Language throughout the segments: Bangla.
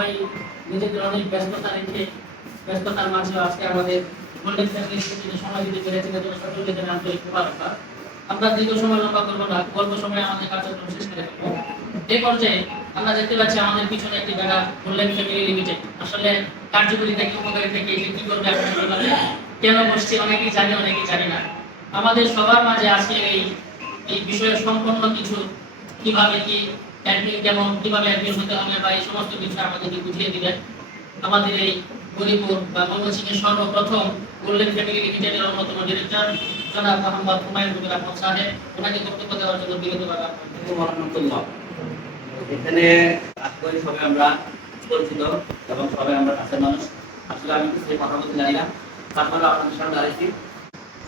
সবাই নিজেদের অনেক ব্যস্ততার মাঝে আজকে আমাদের গোল্ডেন ফ্যামিলির সাথে সময় দিতে পেরেছেন, এজন্য সকলকে জানাই আন্তরিক মোবারকবাদ। আমরা দীর্ঘ সময় লম্বা করবো না, অল্প সময়ে আমাদের কার্যক্রম শেষ করে দেবো। এই পর্যায়ে আমরা দেখতে পাচ্ছি আমাদের পিছনে একটি জায়গা গোল্ডেন ফ্যামিলি লিমিটেড। আসলে কার্যকরিতা কি, উপকারিতা কি, এটি কি করবে, আপনারা কেন বসছি, অনেকেই জানি অনেকেই জানি না। আমাদের সবার মাঝে আজকে এই বিষয়ে সম্পূর্ণ কিছু কিভাবে কি অ্যাডমিন কেমন, কিভাবে অ্যাডমিন হতে হবে বা এই সমস্ত বিষয় আমাদেরকে বুঝিয়ে দিবেন আমাদের এই গরিপুর বা ময়মনসিংহের সর্বপ্রথম গোল্ডেন ফ্যামিলি লিমিটেডের অন্যতম ডিরেক্টর জনাব মোহাম্মদ হুমায়ুন কবির আহমদ সাহেব। ওনাকে বক্তব্য দেওয়ার জন্য বিরত করা রহমতুল্লাহ। এখানে আজকে সবাই আমরা পরিচিত এবং সবাই আমরা কাছের মানুষ। আসলে আমি কিছু কথা বলতে জানি না, তারপরে আপনাদের সামনে দাঁড়িয়েছি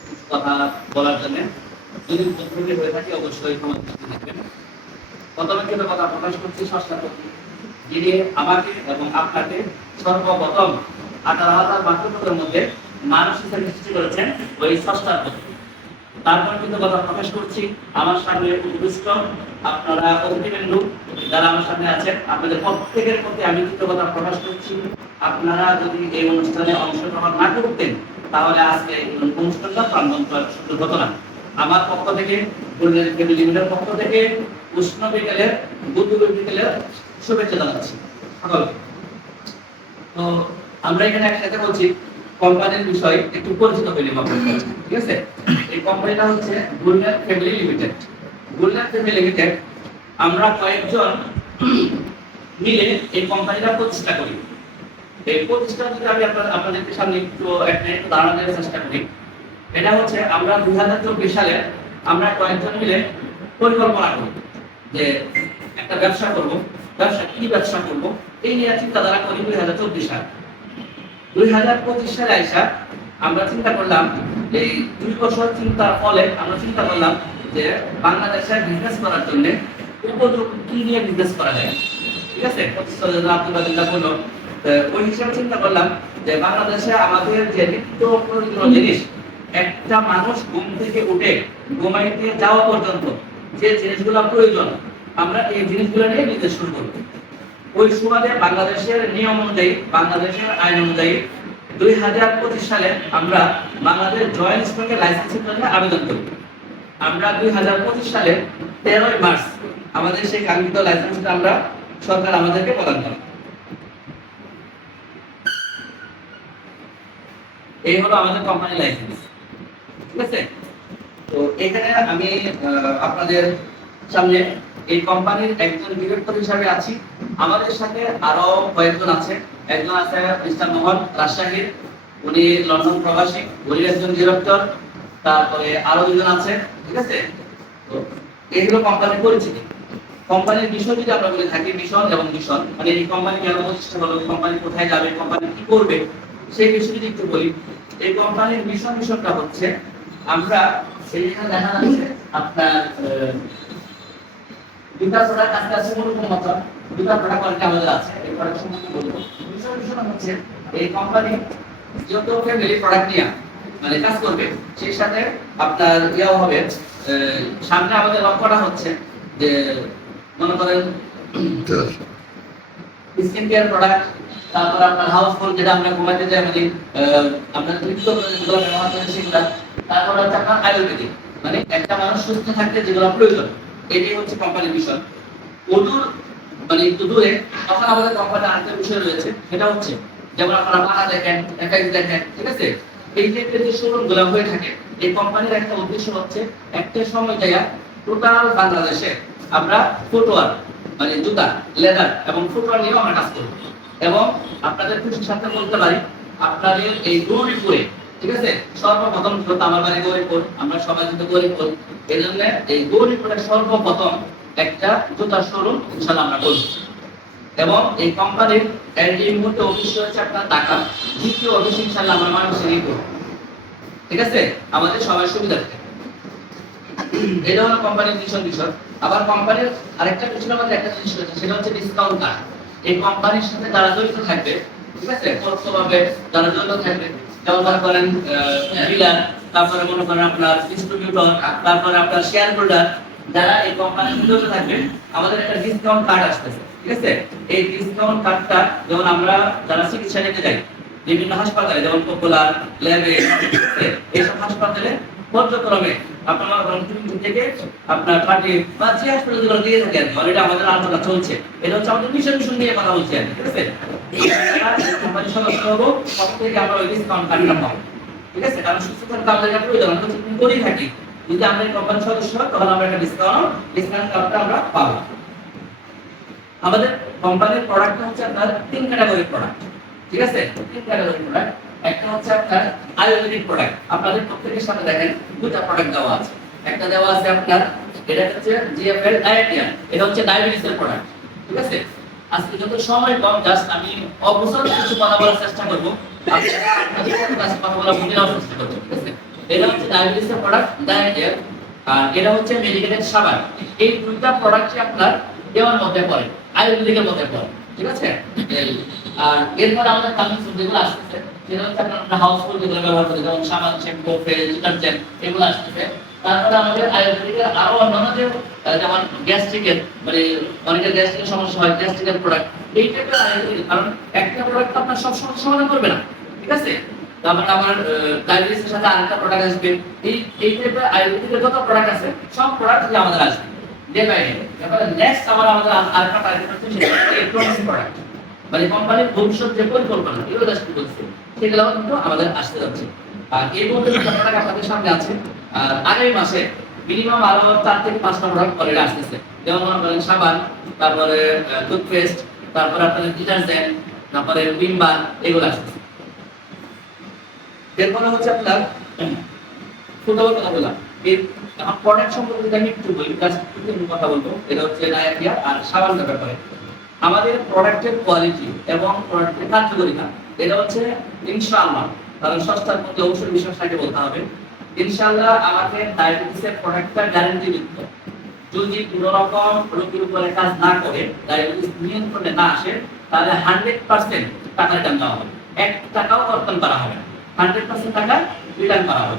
কিছু কথা বলার জন্য। যদি উপযোগী হয়ে থাকে অবশ্যই সমাজ দেখবেন। প্রথমে কিন্তু কথা প্রকাশ করছি স্রষ্টার প্রতি, যিনি আমাকে এবং আপনাকে সর্বপ্রথম 18,000 মাতৃত্বের মধ্যে মানুষ হিসেবে সৃষ্টি করেছেন ওই স্রষ্টার প্রতি। তারপর কিন্তু কথা প্রকাশ করছি আমার সামনে উপবিষ্ট আপনারা অতিথিবৃন্দ যারা আমার সামনে আছেন, আপনাদের প্রত্যেকের প্রতি আমি কৃতজ্ঞতা প্রকাশ করছি। আপনারা যদি এই অনুষ্ঠানে অংশগ্রহণ না করতেন তাহলে আজকে এই অনুষ্ঠানটা প্রাণবন্ত শুরু হতো না। আমার পক্ষ থেকে গোল্ডেন ফ্যামিলি লিমিটেডের পক্ষ থেকে উষ্ণ বিকেলের বিকেলের শুভেচ্ছা জানাচ্ছি সকলকে। তো আমরা এখানে একসাথে বলছি কোম্পানির বিষয় একটু পরিচিত হয়ে নেব আপনাদের, ঠিক আছে? এই কোম্পানিটা হচ্ছে golden family limited. Golden family limited আমরা কয়েকজন মিলে এই কোম্পানিটা প্রতিষ্ঠা করি। এই প্রতিষ্ঠান যদি আমি আপনাদের সামনে একটু ধারণা দেওয়ার চেষ্টা করি, এটা হচ্ছে আমরা 2024 সালে আমরা কয়েকজন মিলে পরিকল্পনা করি যে একটা ব্যবসা করব। কি ব্যবসা করব এই নিয়ে চিন্তাধারা করি 2024 সালে। 2025 সালে আইসা আমরা চিন্তা করলাম, এই 2 বছর চিন্তার ফলে আমরা চিন্তা করলাম যে বাংলাদেশে বিজনেস করার জন্য উপযুক্ত কি নিয়ে বিজনেস করা যায়, ঠিক আছে? চিন্তা করলো, ওই হিসাবে চিন্তা করলাম যে বাংলাদেশে আমাদের যে নিত্য প্রয়োজনীয় জিনিস, একটা মানুষ ঘুম থেকে উঠে ঘুমাইতে যাওয়া পর্যন্ত যে জিনিসগুলো প্রয়োজন, আমরা এই জিনিসগুলো নিয়ে বিজনেস শুরু করব। ওই সুবাদে বাংলাদেশের নিয়ম অনুযায়ী, বাংলাদেশের আইন অনুযায়ী 2025 সালে আমরা বাংলাদেশ জয়েন্ট স্টকের লাইসেন্সের জন্য আবেদন করি। আমরা 2025 সালে 13 মার্চ আমাদের সেই কাঙ্ক্ষিত লাইসেন্সটা আমরা সরকার আমাদেরকে প্রদান করে। এই হলো আমাদের কোম্পানি লাইসেন্স, ঠিক আছে? তো এখানে আমি আপনাদের সামনে এই কোম্পানির একজন ডিরেক্টর হিসেবে আছি। আমাদের সাথে আরো কয়েকজন আছে। একজন আছে মিস্টার মোহন রাজশাহীর, উনি লন্ডন প্রবাসী, উনি একজন ডিরেক্টর। তারপরে আরো দুজন আছে, ঠিক আছে? তো এই হলো কোম্পানির পরিচিতি। কোম্পানির মিশন যদি আমরা বলে থাকি, মিশন এবং মিশন মানে এই কোম্পানি কেন প্রতিষ্ঠা হলো, কোম্পানি কোথায় যাবে, কোম্পানি কি করবে, সেই বিষয়ে যদি একটু বলি। এই কোম্পানির মিশনটা হচ্ছে আমরা এইখানে দেখা যাচ্ছে আপনার দুটা প্রোডাক্ট আজকে আছে কোন মত দুটা প্রোডাক্ট অলরেডি আমাদের আছে। এই প্রোডাক্ট সম্পর্কে বলবো। মিশন হচ্ছে এই কোম্পানি যত ফ্যামিলি প্রোডাক্ট নিয়ে মানে কাজ করবে, সেই সাথে আপনার ইয়াও হবে। সামনে আমাদের লক্ষ্যটা হচ্ছে যে মনে করেন স্কিন কেয়ার প্রোডাক্ট, তারপর আপনার হাউস হোল্ড যেটা আমরা ঘুমাইতে যাই মানে আপনার নিত্য প্রয়োজনীয় ব্যবহার করেন সেগুলা, তারপর হচ্ছে আপনার আয়ুর্বেদিক মানে একটা মানুষ সুস্থ থাকতে যেগুলো প্রয়োজন, এটাই হচ্ছে কোম্পানির মিশন। অদূর মানে একটু দূরে তখন আমাদের কোম্পানির আরেকটা বিষয় রয়েছে, সেটা হচ্ছে যেমন আপনারা বানা দেখেন, একাই দেখেন, ঠিক আছে? এই যে শোরুম গুলো হয়ে থাকে, এই কোম্পানির একটা উদ্দেশ্য হচ্ছে একটা সময় যায় টোটাল বাংলাদেশে আমরা ফুটওয়ার মানে জুতা, লেদার এবং ফুটওয়ার নিয়ে আমরা কাজ করব। এবং আপনাদের খুশির সাথে বলতে পারি আপনাদের এই গৌরীপুরে, ঠিক আছে, সর্বপ্রথম যেহেতু আমার বাড়ি গৌরীপুর, আমরা সবাই কিন্তু গৌরীপুর, এই জন্য এই গৌরীপুরের সর্বপ্রথম একটা জুতার শোরুম ইনশাআল্লাহ আমরা করব। এবং এই কোম্পানির এই মুহূর্তে অফিস রয়েছে আপনার ঢাকা, দ্বিতীয় অফিস ইনশাআল্লাহ আমরা ময়মনসিংহে করব, ঠিক আছে? আমাদের সবার সুবিধার্থে। এটা হলো কোম্পানির মিশন। আবার কোম্পানির আরেকটা পিছনে আমাদের একটা জিনিস রয়েছে, সেটা হচ্ছে ডিসকাউন্ট কার্ড। এই কোম্পানির সাথে যারা জড়িত থাকবে, ঠিক আছে, পরোক্ষভাবে যারা জড়িত থাকবে, যেমন মনে করেন ডিলার, তারপরে মনে করেন আপনার ডিস্ট্রিবিউটর, তারপরে আপনার শেয়ার হোল্ডার, যারা এই কোম্পানির সদস্য থাকবেন আমাদের একটা ডিসকাউন্ট কার্ড আসতেছে, ঠিক আছে? এই ডিসকাউন্ট কার্ডটা যেমন আমরা যারা চিকিৎসা নিতে যাই বিভিন্ন হাসপাতালে, যেমন পপুলার, ল্যাবে, এইসব হাসপাতালে পর্যক্রমে আপনার থেকে আপনার 30 বা যে হাসপাতালগুলো দিয়ে থাকে অলরেডি আমাদের আলোচনা চলছে। এটা হচ্ছে আমাদের মিশন নিয়ে কথা বলছি, ঠিক আছে? কোম্পানি সদস্য হবো তখন থেকে আমরা ওই ডিসকাউন্ট কার্ডটা পাবো, ঠিক আছে? কারণ সুস্থ থাকতে আমাদের একটা প্রয়োজন, আমরা করেই থাকি। যদি আমরা এই কোম্পানির সদস্য হই তখন আমরা একটা ডিসকাউন্ট কার্ডটা আমরা পাবো। আমাদের কোম্পানির প্রোডাক্টটা হচ্ছে আপনার 3 ক্যাটাগরির প্রোডাক্ট, ঠিক আছে? 3 ক্যাটাগরির প্রোডাক্ট। একটা হচ্ছে আপনার আয়ুর্বেদিক প্রোডাক্ট। আপনাদের প্রত্যেকের সাথে দেখেন দুটো প্রোডাক্ট দেওয়া আছে। একটা দেওয়া আছে আপনার, এটা হচ্ছে জিএফএল ডায়াটিয়ান, এটা হচ্ছে ডায়াবেটিসের প্রোডাক্ট, ঠিক আছে? আজকে যত সময় কম, জাস্ট আমি অবসর কিছু কথা বলার চেষ্টা করব, আপনাদের কাছে কথা বলা বুঝে নেওয়ার চেষ্টা করব, ঠিক আছে? এটা হচ্ছে ডায়াবেটিসের প্রোডাক্ট ডায়াটিয়ান, আর এটা হচ্ছে মেডিকেটেড সাবান। এই দুইটা প্রোডাক্টই আপনার দেওয়ার মধ্যে পড়ে, আয়ুর্বেদিকের মধ্যে পড়ে, ঠিক আছে? আর এরপর আমাদের কামিং যেগুলো আসছে সেটা হচ্ছে আপনারা হাউসহোল্ড যেগুলো ব্যবহার করতে, যেমন সাবান, শ্যাম্পু, ফ্রেশ, ডিটারজেন্ট, এগুলো আসছে। তারপরে আমাদের আয়ুর্বেদিকের আরো অন্যান্য যে যেমন গ্যাস্ট্রিকের, মানে অনেকের গ্যাস্ট্রিকের সমস্যা হয়, গ্যাস্ট্রিকের প্রোডাক্ট, এই টাইপের আয়ুর্বেদিক। কারণ একটা প্রোডাক্ট আপনার সব সমস্যা সমাধান করবে না, ঠিক আছে? তারপরে আমার ডায়াবেটিসের সাথে আরেকটা প্রোডাক্ট আসবে। এই টাইপের আয়ুর্বেদিকের যত প্রোডাক্ট আছে সব প্রোডাক্ট আমাদের আসবে ডে বাই ডে। তারপরে নেক্সট আমাদের আরেকটা টার্গেট হচ্ছে সেটা ইলেকট্রনিক্স প্রোডাক্ট, মানে কোম্পানির ভবিষ্যৎ যে পরিকল্পনা এগুলো জাস্ট বলছে, সেগুলো কিন্তু আমাদের আসতে যাচ্ছে। আর এই মধ্যে প্রোডাক্ট আপনাদের সামনে আছে। আর আগামী মাসে মিনিমাম আরো 4 থেকে 5টা প্রোডাক্ট অলরেডি আসতেছে, যেমন মনে করেন সাবান, তারপরে টুথপেস্ট, তারপরে আপনাদের ডিটারজেন্ট, তারপরে ভিম বার, এগুলো আসতেছে। এরপরে হচ্ছে আপনার ফুটবল কথা বললাম। এই প্রোডাক্ট সম্পর্কে যদি আমি একটু বলি, জাস্ট একটু কথা বলবো। এটা হচ্ছে নায়াকিয়া আর সাবানের ব্যাপারে। আমাদের প্রোডাক্টের কোয়ালিটি এবং প্রোডাক্টের কার্যকারিতা এটা হচ্ছে ইনশাআল্লাহ, কারণ সস্তার মধ্যে অবশ্যই বিশ্বাস থাকে বলতে হবে। ইনশাআল্লাহ আমাদের ডায়াবেটিসের প্রোডাক্টটা গ্যারান্টি যুক্ত। যদি কোনো রকম রোগীর উপরে কাজ না করে, ডায়াবেটিস নিয়ন্ত্রণে না আসে, তাহলে 100% টাকা রিটার্ন দেওয়া হবে, 1 টাকাও কর্তন করা হবে না, 100% টাকা রিটার্ন করা হবে।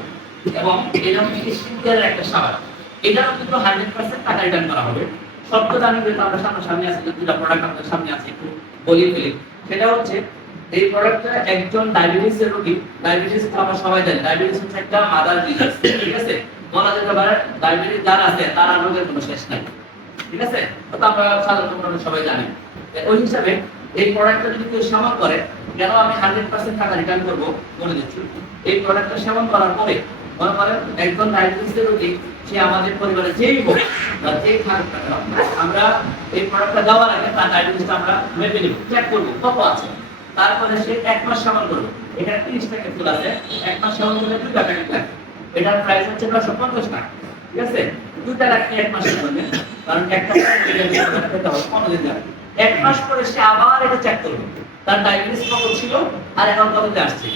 এবং এটা হচ্ছে স্কিনকেয়ারের একটা সাবান, এটারও কিন্তু 100% টাকা রিটার্ন করা হবে। সবচেয়ে দামি যেটা আমরা সামনে আছে, দুটো প্রোডাক্ট আমাদের সামনে আছে, একটু বলি ফেলি। সেটা হচ্ছে এই প্রোডাক্টটা একজন ডায়াবেটিসের রোগী, ডায়াবেটিস তো আমরা সবাই জানি ডায়াবেটিস হচ্ছে একটা মাদার ডিজিজ, ঠিক আছে? বলা যেতে পারে ডায়াবেটিস যারা আছে তারা রোগের কোনো শেষ নাই, ঠিক আছে? তো আমরা সাধারণত সবাই জানি। ওই হিসাবে এই প্রোডাক্টটা যদি কেউ সেবন করে, কেন আমি 100% টাকা রিটার্ন করবো বলে দিচ্ছি। এই প্রোডাক্টটা সেবন করার পরে মনে করেন একজন ডায়াবেটিসের রোগী, সে আমাদের পরিবারে যেই হোক বা যেই থাকুক না কেন, আমরা এই প্রোডাক্টটা দেওয়ার আগে তার ডায়াবেটিসটা আমরা মেপে নিব, চেক করবো কত আছে। তারপরে সে 1 মাস সেবন করবে। এখানে 30 টা ক্যাপসুল আছে, 1 মাস সেবন করলে 2টা প্যাকেট লাগবে। এটার প্রাইস হচ্ছে 950 টাকা, ঠিক আছে? 2টা রাখলে 1 মাসের জন্য, কারণ একটা খেতে হবে 15 দিন যাবে। 1 মাস পরে সে আবার এটা চেক করবে তার ডায়াবেটিস কত ছিল আর এখন কততে আসছে।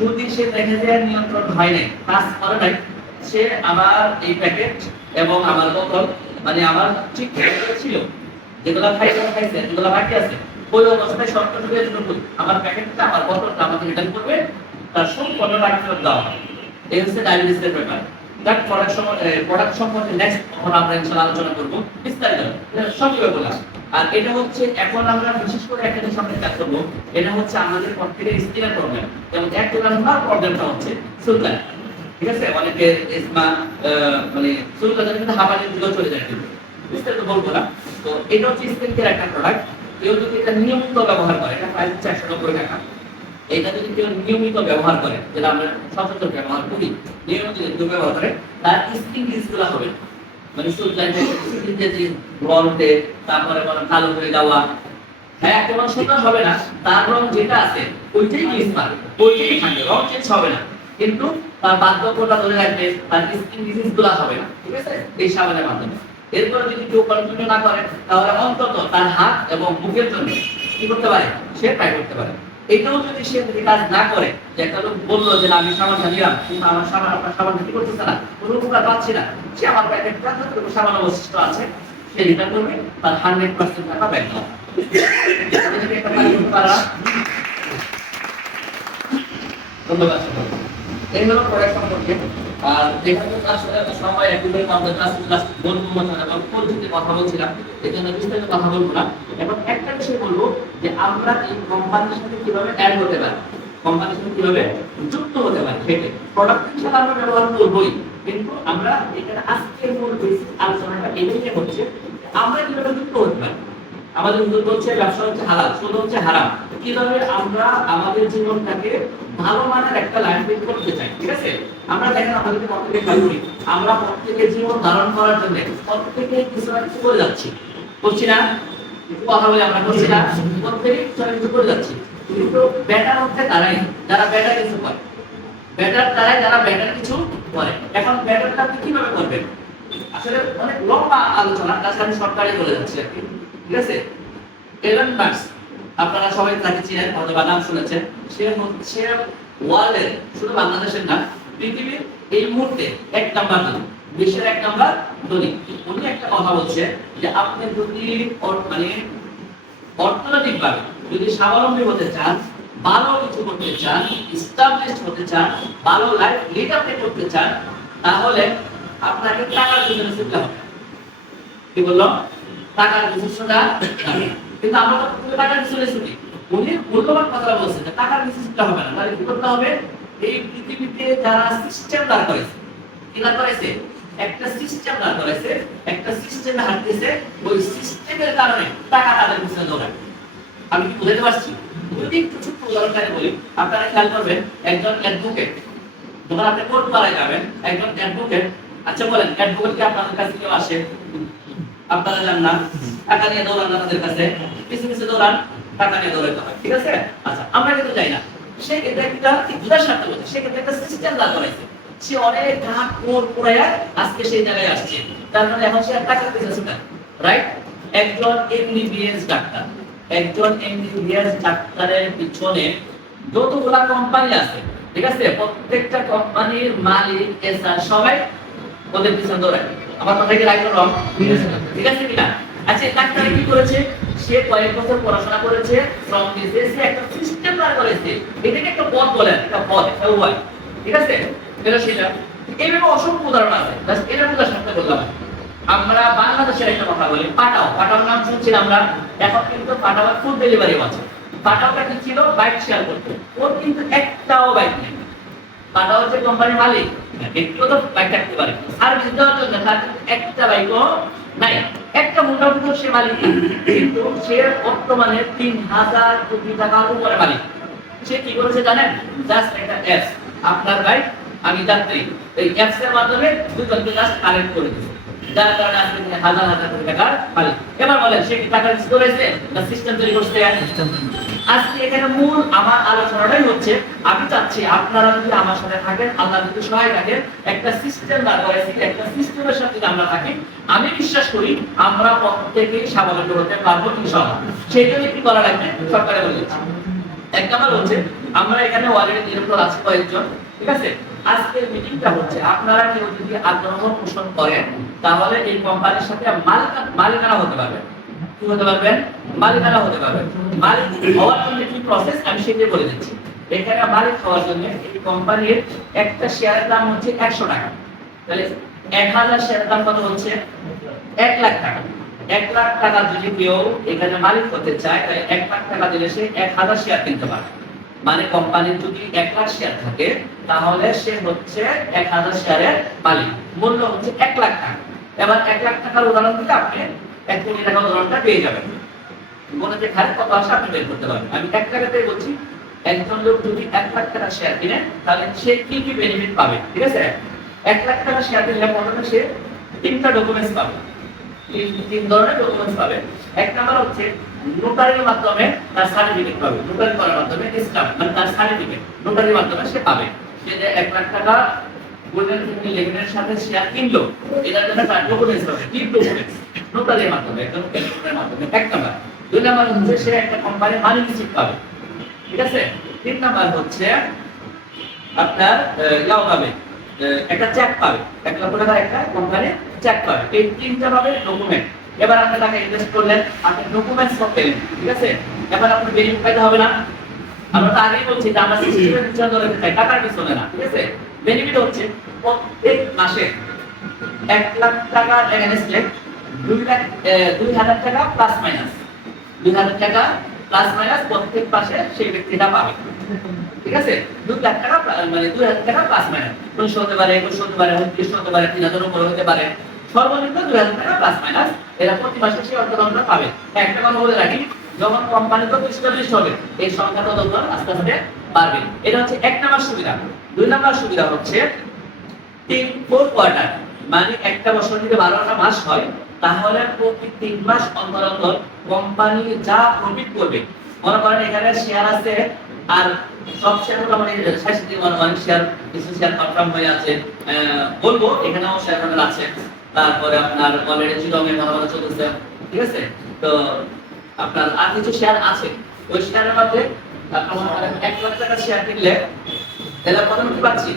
যদি সে দেখে যে নিয়ন্ত্রণ হয় নাই, কাজ করে নাই, সে আমার এই প্যাকেট এবং আমার বোতল, মানে আমার ঠিক ছিল যেগুলো খাইছে যেগুলো বাকি আছে, ওই অবস্থায় সরকারকে আমার প্যাকেটটা আমার বোতলটা আমাকে রিটার্ন করবে, তার সম্পূর্ণ টাকা ফেরত দেওয়া হবে। এই হচ্ছে ডায়াবেটিসের ব্যাপার। তার প্রোডাক্ট সম্পর্কে নেক্সট আমরা ইনশাআল্লাহ আলোচনা করব বিস্তারিত, সব কিভাবে বলা। আর এটা হচ্ছে এখন আমরা বিশেষ করে একটা জিনিস আমরা কাজ করব, এটা হচ্ছে আমাদের কনফিডেন্স স্কিনের প্রবলেম। যেমন একটা নাম্বার প্রবলেমটা হচ্ছে সুলতান, ঠিক আছে? অনেকে ইসমা মানে সুলতানের কিন্তু হাঁপানির দিকেও চলে যায়, কিন্তু বিস্তারিত বলবো না। তো এটা হচ্ছে স্কিন কেয়ার একটা প্রোডাক্ট। কেউ যদি এটা নিয়মিত ব্যবহার করে, এটা প্রাইস হচ্ছে 190 টাকা। এটা যদি কেউ নিয়মিত ব্যবহার করে, যেটা আমরা সচরাচর ব্যবহার করি, নিয়মিত যদি ব্যবহার করে, তার স্কিন ডিজিজগুলো হবে, মানে সুলতান স্কিনতে যে ব্রনটে, তারপরে কালো হয়ে যাওয়া, হ্যাঁ কোনো সুন্দর হবে না, তার রং যেটা আছে ওইটাই গ্লিস মারবে, ওইটাই থাকবে, রং চেঞ্জ হবে না, কিন্তু তার বার্ধক্যটা ধরে রাখবে, তার স্কিন ডিজিজগুলো হবে না, ঠিক আছে? এই সাবানের মাধ্যমে। এরপরে যদি কেউ কন্টিনিউ না করে, তাহলে অন্তত তার হাত এবং মুখের জন্য কি করতে পারে, সে ট্রাই করতে পারে। এটাও যদি সে কাজ না করে, যে একটা লোক বললো যে আমি সাবানটা নিলাম কিন্তু আমার আপনার সাবানটা কি করতেছে না, কোনো উপকার পাচ্ছি না, সে আমার প্যাকেটটা যতটুকু সাবান অবশিষ্ট আছে সে রিটার্ন করবে, তার 100% টাকা ব্যাক হবে। ধন্যবাদ। এই হলো প্রোডাক্ট সম্পর্কে। আর এখানে তো আসলে সবাই একদমই আমাদের ক্লাস বলবো না এবং পরিচিত কথা বলছিলাম, এই জন্য বিস্তারিত কথা বলবো না। এখন একটা বিষয় বলবো যে আমরা এই কোম্পানির সাথে কিভাবে অ্যাড হতে পারি, কোম্পানির সাথে কিভাবে যুক্ত হতে পারি। সেটাই প্রোডাক্ট হিসেবে আমরা ব্যবহার করবোই, কিন্তু আমরা এখানে আজকের মূল বেসিক আলোচনাটা এটাই হচ্ছে আমরা কিভাবে যুক্ত হতে পারি। আমাদের উদ্যোগ হচ্ছে ব্যবসা হচ্ছে হালাল, সুদ হচ্ছে হারাম। কিভাবে আমরা আমাদের জীবনটাকে ভালো মানের একটা লাইফ করতে চাই, ঠিক আছে? আমরা দেখেন আমাদের প্রত্যেকে খেয়াল করি, আমরা প্রত্যেকে জীবন ধারণ করার জন্য প্রত্যেকে কিছু না কিছু করে যাচ্ছি, করছি না? একটু কথা বলে আমরা করছি না? প্রত্যেকে কিছু না কিছু করে যাচ্ছি, কিন্তু বেটার হচ্ছে তারাই যারা বেটার কিছু করে, বেটার তারাই যারা বেটার কিছু করে। এখন বেটারটা আপনি কিভাবে করবেন? আসলে অনেক লম্বা আলোচনা, তাছাড়া আমি সরকারি বলে যাচ্ছি আর কি, ঠিক আছে? এলন মাস্ক, আপনারা সবাই তাকে চিনেন অথবা নাম শুনেছেন। সে হচ্ছে ওয়ার্ল্ডের, শুধু বাংলাদেশের না, পৃথিবীর এই মুহূর্তে 1 নাম্বার ধনী, বিশ্বের 1 নাম্বার ধনী। উনি একটা কথা বলছে যে আপনি যদি মানে অর্থনৈতিকভাবে যদি স্বাবলম্বী হতে চান, ভালো কিছু করতে চান, এস্টাবলিশড হতে চান, ভালো লাইফ লিড আপনি করতে চান, তাহলে আপনাকে টাকার পিছনে ছুটতে হবে। কি বললো? টাকার পিছনে ছুটা যাবে। কিন্তু আমরা তো টাকার পিছনে ছুটি। উনি মূল্যবান কথা বলছেন যে টাকার পিছনে ছুটতে হবে না, তাহলে কি করতে হবে? এই পৃথিবীতে যারা সিস্টেম দাঁড় করেছে, কি দাঁড় করেছে? একটা সিস্টেম দাঁড় করেছে, একটা সিস্টেমে হাঁটতেছে, ওই সিস্টেমের কারণে টাকা তাদের পিছনে দৌড়ায়। আমি কি বুঝাতে পারছি? যদি একটু ছোট্ট উদাহরণটা বলি, আপনারা খেয়াল করবেন, একজন অ্যাডভোকেট, যখন আপনি কোর্ট পাড়ায় যাবেন, একজন অ্যাডভোকেট, আচ্ছা বলেন অ্যাডভোকেট কি আপনাদের কাছে কেউ আসে? আপনারা যান না, টাকা নিয়ে দৌড়ান না তাদের কাছে, কিছু কিছু দৌড়ান, টাকা নিয়ে দৌড়াতে হয়, ঠিক আছে? আচ্ছা, আমরা কিন্তু যাই না। সেক্ষেত্রে একটা বুঝার স্বার্থে বলছে, সেক্ষেত্রে একটা সিস্টেম দাঁড় করাইছে। সে অনেক ঘাট কোর পুরাইয়া আজকে সেই জায়গায় আসছে, তার মানে এখন সে টাকা পেয়েছে, রাইট? একজন এমবিবিএস ডাক্তার, একজন এমবিবিএস ডাক্তারের পিছনে যতগুলা কোম্পানি আছে, ঠিক আছে, প্রত্যেকটা কোম্পানির মালিক এসা সবাই ওদের পিছনে দৌড়ায়। আমার কথা কি রাইট রং? ঠিক আছে কিনা? আচ্ছা, ডাক্তার কি করেছে? সে কয়েক বছর পড়াশোনা করেছে, শ্রম দিয়েছে, সে একটা সিস্টেম দাঁড় করেছে। এটাকে একটা পথ বলে, একটা পথ, একটা উপায়, ঠিক আছে? এটা সেটা এইভাবে অসংখ্য উদাহরণ আছে। জাস্ট এটা বোঝার সাথে বললাম। আমরা বাংলাদেশের একটা কথা বলি, পাটাও, পাটাও নাম শুনছিলাম আমরা। এখন কিন্তু পাটাও ফুড ডেলিভারি আছে। পাটাওটা কি ছিল? বাইক শেয়ার করতে। ওর কিন্তু একটাও বাইক নেই। পাটাও যে কোম্পানির মালিক, একটু তো বাইক থাকতে পারে, সার্ভিস দেওয়ার জন্য তার কিন্তু একটা বাইকও নাই। একটা মোটামুটি সে মালিক, কিন্তু সে বর্তমানে 3000 কোটি টাকার উপরে মালিক। সে কি করেছে জানেন? জাস্ট একটা অ্যাপ, আপনার বাইক আমি যাত্রী, এই অ্যাপস এর মাধ্যমে দুজনকে জাস্ট কানেক্ট করে দিয়েছে, যার কারণে আজকে তিনি হাজার হাজার কোটি টাকার মালিক। এবার বলেন সে কি টাকা রিস্ক করেছে না সিস্টেম তৈরি করছে? আজকে এখানে মূল আমার আলোচনাটাই হচ্ছে, আমি চাচ্ছি আপনারা যদি আমার সাথে থাকেন, আল্লাহ যদি সহায় থাকেন, একটা সিস্টেম দাঁড় করেছি, একটা সিস্টেমের সাথে যদি আমরা থাকি, আমি বিশ্বাস করি আমরা প্রত্যেকেই স্বাবলম্বী হতে পারবো ইনশাআল্লাহ। সেই জন্য কি করা লাগবে? সরকারে বলে দিচ্ছি। এক নাম্বার হচ্ছে, আমরা এখানে অলরেডি নিরন্তর আছি কয়েকজন, ঠিক আছে? আজকের মিটিংটা হচ্ছে আপনারা কেউ যদি আগ্রহ পোষণ করেন, তাহলে এই কোম্পানির সাথে মালিকানা হতে পারবেন। কি হতে পারবেন? মালিকানা হতে পারবেন। মালিক হওয়ার জন্য কি প্রসেস আমি সেটাই বলে দিচ্ছি। এখানে মালিক হওয়ার জন্য এই কোম্পানির একটা শেয়ারের দাম হচ্ছে 100 টাকা। তাহলে 1000 শেয়ারের দাম কত হচ্ছে? 1 লাখ টাকা। 1 লাখ টাকা যদি কেউ এখানে মালিক হতে চায়, তাহলে 1 লাখ টাকা দিলে সে 1000 শেয়ার কিনতে পারে। মানে কোম্পানির যদি 1 লাখ শেয়ার থাকে, তাহলে সে হচ্ছে 1000 শেয়ারের মালিক। মূল্য হচ্ছে 1 লাখ টাকা। এবার 1 লাখ টাকার উদাহরণ দিলে আপনি 1 কোটি টাকার উদাহরণটা পেয়ে যাবেন। মনে যে খালি কত আসে আপনি বের করতে পারবেন। আমি 1 টাকাতেই বলছি, একজন লোক যদি 1 লাখ টাকা শেয়ার কিনে, তাহলে সে কি কি বেনিফিট পাবে, ঠিক আছে? 1 লাখ টাকা শেয়ার কিনলে প্রথমে সে 3টা ডকুমেন্টস পাবে। তিন ধরনের ডকুমেন্টস পাবে। এক নাম্বার হচ্ছে নোটারির মাধ্যমে তার সার্টিফিকেট পাবে। নোটারি করার মাধ্যমে স্ট্যাম্প, মানে তার সার্টিফিকেট নোটারির মাধ্যমে সে পাবে। সে যে 1 লাখ টাকা গোল্ডেন ফ্যামিলি লেভেলের সাথে শেয়ার কিনলো, এটার জন্য তার ডকুমেন্টস পাবে। কি ডকুমেন্টস? নোটারির মাধ্যমে, একদম ডকুমেন্টের মাধ্যমে। এক নাম্বার। দুই নাম্বার হচ্ছে সে একটা কোম্পানির মানি রিসিপ্ট পাবে, ঠিক আছে? তিন নাম্বার হচ্ছে আপনার ইয়াও পাবে, একটা চেক পাবে। 1 লক্ষ টাকার একটা কোম্পানি চেক পাবে। এই তিনটা পাবে ডকুমেন্ট। এবার আপনি টাকা ইনভেস্ট করলেন, আপনি ডকুমেন্টস সব পেলেন, ঠিক আছে? এবার আপনি বেনিফিট পাইতে হবে না? আমরা তো আগেই বলছি যে আমরা সিস্টেমের পিছনে দৌড়াতে চাই, টাকার পিছনে না, ঠিক আছে? বেনিফিট হচ্ছে প্রত্যেক মাসে 1,00,000 টাকার এগেইনস্টে 2,000 টাকা প্লাস মাইনাস 2,000 টাকা প্লাস মাইনাস প্রত্যেক মাসে সেই ব্যক্তিটা পাবে। ঠিক আছে, 2,00,000 টাকা মানে 2,000 টাকা প্লাস মাইনাস 19 হতে পারে, 21 হতে পারে, 29 হতে পারে, 3,000 উপরে হতে পারে, সর্বনিম্ন 2,000 টাকা প্লাস মাইনাস এরা প্রতি মাসে সেই অর্থটা পাবে। একটা কথা বলে রাখি, যখন কোম্পানি তো এস্টাবলিশ হবে এই সংখ্যাটা তখন আস্তে আস্তে বাড়বে। এটা হচ্ছে এক নাম্বার সুবিধা। দুই নাম্বার সুবিধা হচ্ছে 3-4 কোয়ার্টার, মানে একটা বছর যদি 12টা মাস হয় তাহলে প্রতি 3 মাস অন্তর অন্তর কোম্পানি যা প্রফিট করবে, মনে করেন এখানে শেয়ার আছে আর সব শেয়ারগুলো মানে 60 অনেক শেয়ার, কিছু শেয়ার কনফার্ম হয়ে আছে, বলবো এখানেও শেয়ার হোল্ডার আছে, তারপরে আপনার অলরেডি জিরোমে ভালো চলতেছে। ঠিক আছে, তো আপনার আর কিছু শেয়ার আছে, ওই শেয়ারের মধ্যে আপনার মনে করেন 1,00,000 টাকা শেয়ার কিনলে তাহলে কত কি পাচ্ছি,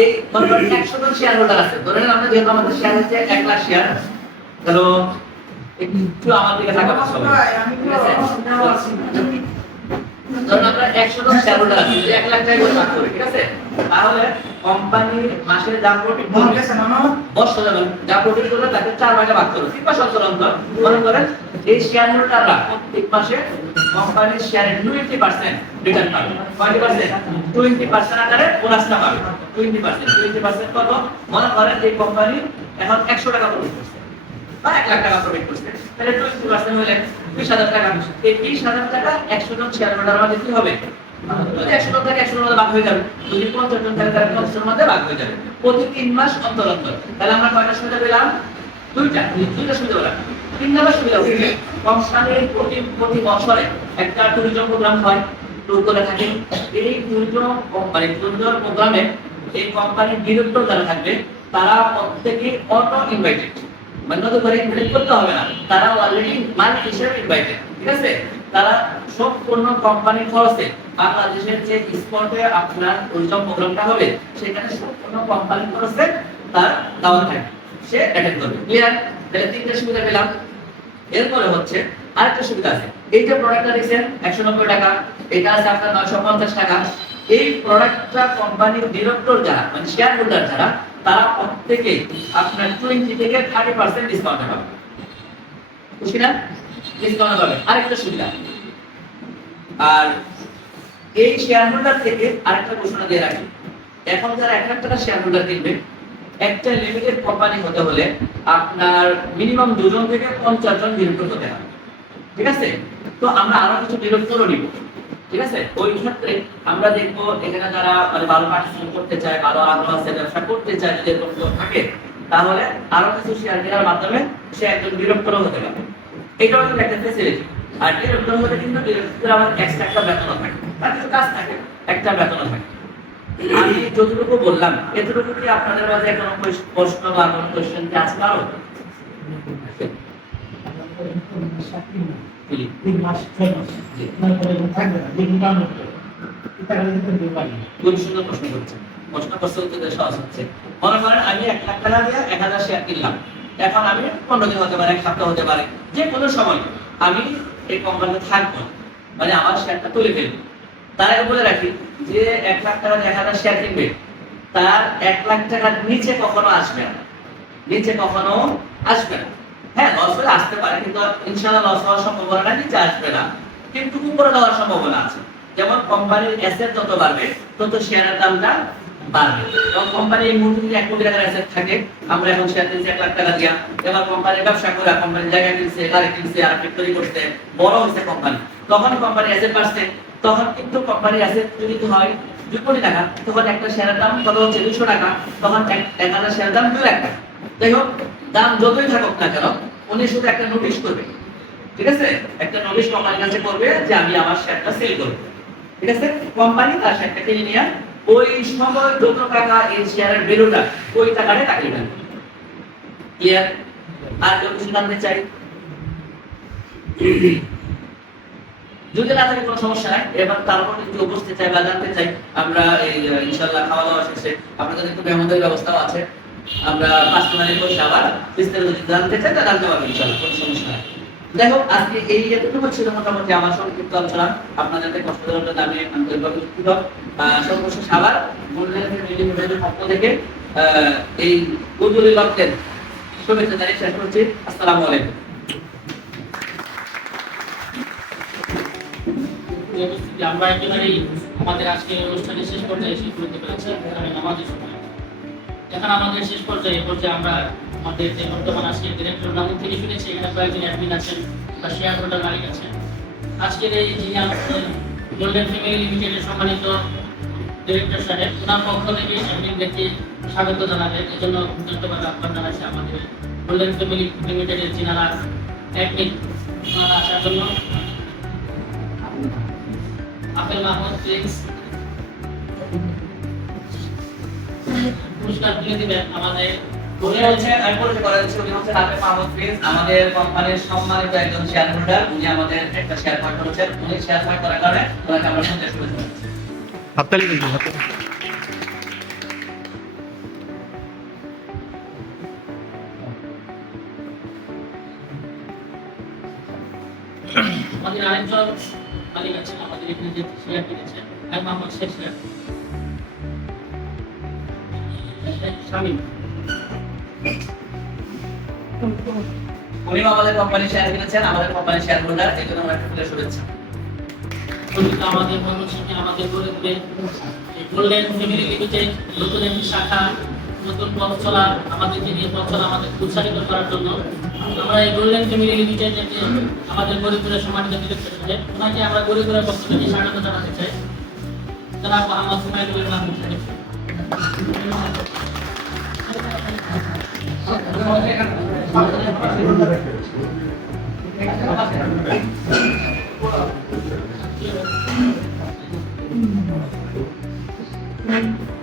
এই মনে করেন 100 জন শেয়ার হোল্ডার আছে, ধরেন আমরা যেহেতু আমাদের শেয়ার হচ্ছে 1,00,000 শেয়ার, হ্যালো একটু আমার দিকে তাকাবেন সবাই। ঠিক আছে, ধরুন আমরা 100 জন শেয়ার হোল্ডার আছে, 1,00,000 টাকা করে ভাগ করে, ঠিক আছে, তাহলে কোম্পানি মাসে যা প্রফিট করবে বছরে যা প্রফিট করবে তাকে 4 ভাগে ভাগ করবে। 3 মাস অন্তর অন্তর মনে করেন এই শেয়ার হোল্ডাররা প্রত্যেক মাসে কোম্পানির শেয়ারের 20% রিটার্ন পাবে। কত পার্সেন্ট? 20% আকারে বোনাসটা পাবে। 20% কত? মনে করেন এই কোম্পানি এখন 100 টাকা প্রফিট করছে বা 1,00,000 টাকা প্রফিট করছে, তাহলে 20% হলে 20,000 টাকা। এই 20,000 টাকা 100 জন শেয়ার হোল্ডার মধ্যে কি হবে? যদি 100 জন থাকে 100 জন মধ্যে ভাগ হয়ে যাবে, যদি 50 জন থাকে তাহলে 50 জন মধ্যে ভাগ হয়ে যাবে প্রতি 3 মাস অন্তর অন্তর। তাহলে আমরা কয়টা সুবিধা পেলাম? দুইটা সুবিধা পেলাম। 3 নাম্বার সুবিধা হচ্ছে কোম্পানির প্রতি বছরে একটা ট্যুরিজম প্রোগ্রাম হয়, ট্যুর করে থাকে। এই ট্যুরিজম প্রোগ্রামে এই কোম্পানির ডিরেক্টর যারা থাকবে তারা প্রত্যেকে অটো ইনভাইটেড, মানে নতুন করে ইনভাইট করতে হবে না, তারা অলরেডি মালিক হিসেবে ইনভাইটেড। ঠিক আছে, তারা সম্পূর্ণ কোম্পানির খরচে বাংলাদেশের যে স্পটে আপনার ট্যুরিজম প্রোগ্রামটা হবে সেখানে সম্পূর্ণ কোম্পানির খরচে তার দাওয়াত থাকে, সে অ্যাটেন্ড করবে। ক্লিয়ার? তাহলে 3টা সুবিধা পেলাম। এরপরে হচ্ছে আরেকটা সুবিধা আছে, এই যে প্রোডাক্টটা দেখছেন 190 টাকা, এটা আছে আপনার 950 টাকা। এই প্রোডাক্টটা কোম্পানির ডিরেক্টর যারা মানে শেয়ার হোল্ডার যারা তারা প্রত্যেকে আপনার 20 থেকে 30% ডিসকাউন্ট পাবে। খুশি না? ডিসকাউন্ট পাবে। আরেকটা সুবিধা, আর এই শেয়ার হোল্ডার থেকে আরেকটা ঘোষণা দিয়ে রাখি, এখন যারা 1,00,000 টাকা শেয়ার হোল্ডার কিনবে, একটা লিমিটেড কোম্পানি হতে হলে আপনার মিনিমাম 2 জন থেকে 50 জন ডিরেক্টর হতে হবে। ঠিক আছে, তো আমরা আরো কিছু ডিরেক্টরও নিব। ঠিক আছে, ওই ক্ষেত্রে আমরা দেখবো এখানে যারা মানে ভালো পার্টিসিপেট করতে চায়, ভালো আগ্রহ আছে, ব্যবসা করতে চায়, যদি এরকম কেউ থাকে তাহলে আরো কিছু শেয়ার কেনার মাধ্যমে সে একজন ডিরেক্টরও হতে পারে। এটাও কিন্তু একটা ফ্যাসিলিটি। আর ডিরেক্টর হতে কিন্তু ডিরেক্টর আমার এক্সট্রা একটা বেতনও থাকে, তার কিছু কাজ থাকে, একটা বেতনও থাকে। আমি যতটুকু বললাম এতটুকু কি আপনাদের মাঝে কোনো প্রশ্ন বা কোনো কোশ্চেন কি আছে কারো? খুব সুন্দর প্রশ্ন করছেন। প্রশ্ন করতে উত্তর সহজ হচ্ছে, মনে করেন আমি 1,00,000 টাকা দিয়ে 1,000 শেয়ার কিনলাম, এখন আমি 15 দিন হতে পারে, 1 সপ্তাহ হতে পারে, যে কোনো সময় আমি এই কোম্পানিতে থাকবো, মানে আমার শেয়ারটা তুলে ফেলবো। তার আগে বলে রাখি যে 1,00,000 টাকা দিয়ে 1,000 শেয়ার কিনবে তার 1,00,000 টাকার নিচে কখনো আসবে না, নিচে কখনো আসবে না। হ্যাঁ, লস হলে আসতে পারে, কিন্তু ইনশাআল্লাহ লস হওয়ার সম্ভাবনা নাই, নিচে আসবে না, কিন্তু উপরে যাওয়ার সম্ভাবনা আছে। যেমন কোম্পানির অ্যাসেট যত বাড়বে তত শেয়ারের দামটা বাড়বে। এবং কোম্পানি এই মুহূর্তে যদি 1 কোটি টাকার অ্যাসেট থাকে, আমরা এখন শেয়ার কিনছি 1,00,000 টাকা দিয়া, এবার কোম্পানি ব্যবসা করে কোম্পানি জায়গা কিনছে, গাড়ি কিনছে, আর ফ্যাক্টরি করছে, বড় হয়েছে কোম্পানি, তখন কোম্পানি অ্যাসেট বাড়ছে, তখন কিন্তু কোম্পানির অ্যাসেট যদি হয় 2 কোটি টাকা, তখন একটা শেয়ারের দাম কত হচ্ছে 200 টাকা, তখন 1,000 শেয়ারের দাম 2 লাখ টাকা। যাই হোক, দাম যতই থাকুক না কেন উনি শুধু একটা নোটিশ করবে। ঠিক আছে, একটা নোটিশ কোম্পানির কাছে করবে যে আমি আমার শেয়ারটা সেল করব। ঠিক আছে, কোম্পানি তার শেয়ারটা কিনে নিয়ে ওই সময় যত টাকা এই শেয়ারের ভ্যালুটা ওই টাকাটা তাকে দেন। ক্লিয়ার? আর কেউ কিছু জানতে চাই? যদি না থাকে কোনো সমস্যা নাই, এবার তারপর যদি উপস্থিত চাই বা জানতে চাই, আমরা এই ইনশাআল্লাহ খাওয়া দাওয়া শেষে আপনাদের একটু মেহমানদের ব্যবস্থাও আছে, আমরা 5 মিনিট বসে আবার বিস্তারিত যদি জানতে চাই তা জানতে পারবেন ইনশাআল্লাহ, কোনো সমস্যা নাই। যাই হোক, আজকে এই এতটুকু ছিল মোটামুটি আমার সংক্ষিপ্ত আলোচনা। আপনাদের কষ্ট দেওয়ার জন্য আমি আন্তরিকভাবে দুঃখিত। সর্বশেষ আবার গোল্ডেন ফ্যামিলি লিমিটেডের পক্ষ থেকে এই উজ্জ্বল লক্ষ্যের শুভেচ্ছা জানিয়ে শেষ করছি। আসসালামু আলাইকুম। আমরা একেবারেই আমাদের আজকে অনুষ্ঠানের শেষ পর্যায়ে এসে করতে পেরেছি। আমি নামাজের সময় এখন আমাদের শেষ পর্যায়ে আমরা আমাদের যে বর্তমান আজকে ডিরেক্টর নাম থেকে শুনেছি, এখানে কয়েকজন অ্যাডমিন আছেন বা শেয়ার হোল্ডার মালিক আছেন। আজকের এই যিনি আমাদের গোল্ডেন ফ্যামিলি লিমিটেডের সম্মানিত ডিরেক্টর সাহেব, ওনার পক্ষ থেকে অ্যাডমিনদেরকে স্বাগত জানাবেন। এজন্য ধন্যবাদ আহ্বান জানাচ্ছি আমাদের গোল্ডেন ফ্যামিলি লিমিটেডের যিনারা অ্যাডমিন, ওনারা আসার জন্য। আপেল মাহমুদ প্রিন্স পুরস্কার তুলে দিবেন আমাদের। উনি হচ্ছেন, আমি পরিচয় করে দিচ্ছি, উনি হচ্ছেন আপেল মাহমুদ প্রিন্স, আমাদের কোম্পানির সম্মানিত একজন শেয়ার হোল্ডার। উনি আমাদের একটা শেয়ার পয়েন্ট করেছেন। উনি শেয়ার পয়েন্ট করার কারণে ওনাকে আমরা সন্তুষ্ট করেছি। হাততালি দিন, হাততালি। আমাদের আরেকজন মালিক আছেন আমাদের এখানে যে শেয়ার কিনেছেন, আর মোহাম্মদ শেখ শেয়ার শামীম। উনি আমাদের কোম্পানির শেয়ার কিনেছেন, আমাদের কোম্পানির শেয়ার হোল্ডার। এই জন্য ওনাকে ফুলের শুভেচ্ছা। আমাদের ময়মনসিংহে আমাদের গরিবদের গোল্ডেন ফ্যামিলি লিমিটেড নতুন একটি শাখা, নতুন পথ চলা, আমাদেরকে নিয়ে পথ চলা আমাদের উৎসাহিত করার জন্য আমরা এই গোল্ডেন ফ্যামিলি লিমিটেড যে আমাদের গরিবদের সম্মানিত ডিরেক্টর সাহেব, ওনাকে আমরা গরিবদের পক্ষ থেকে স্বাগত জানাতে চাই। জনাব মোহাম্মদ হুমায়ুনুর রহমান সাহেব। Thank you.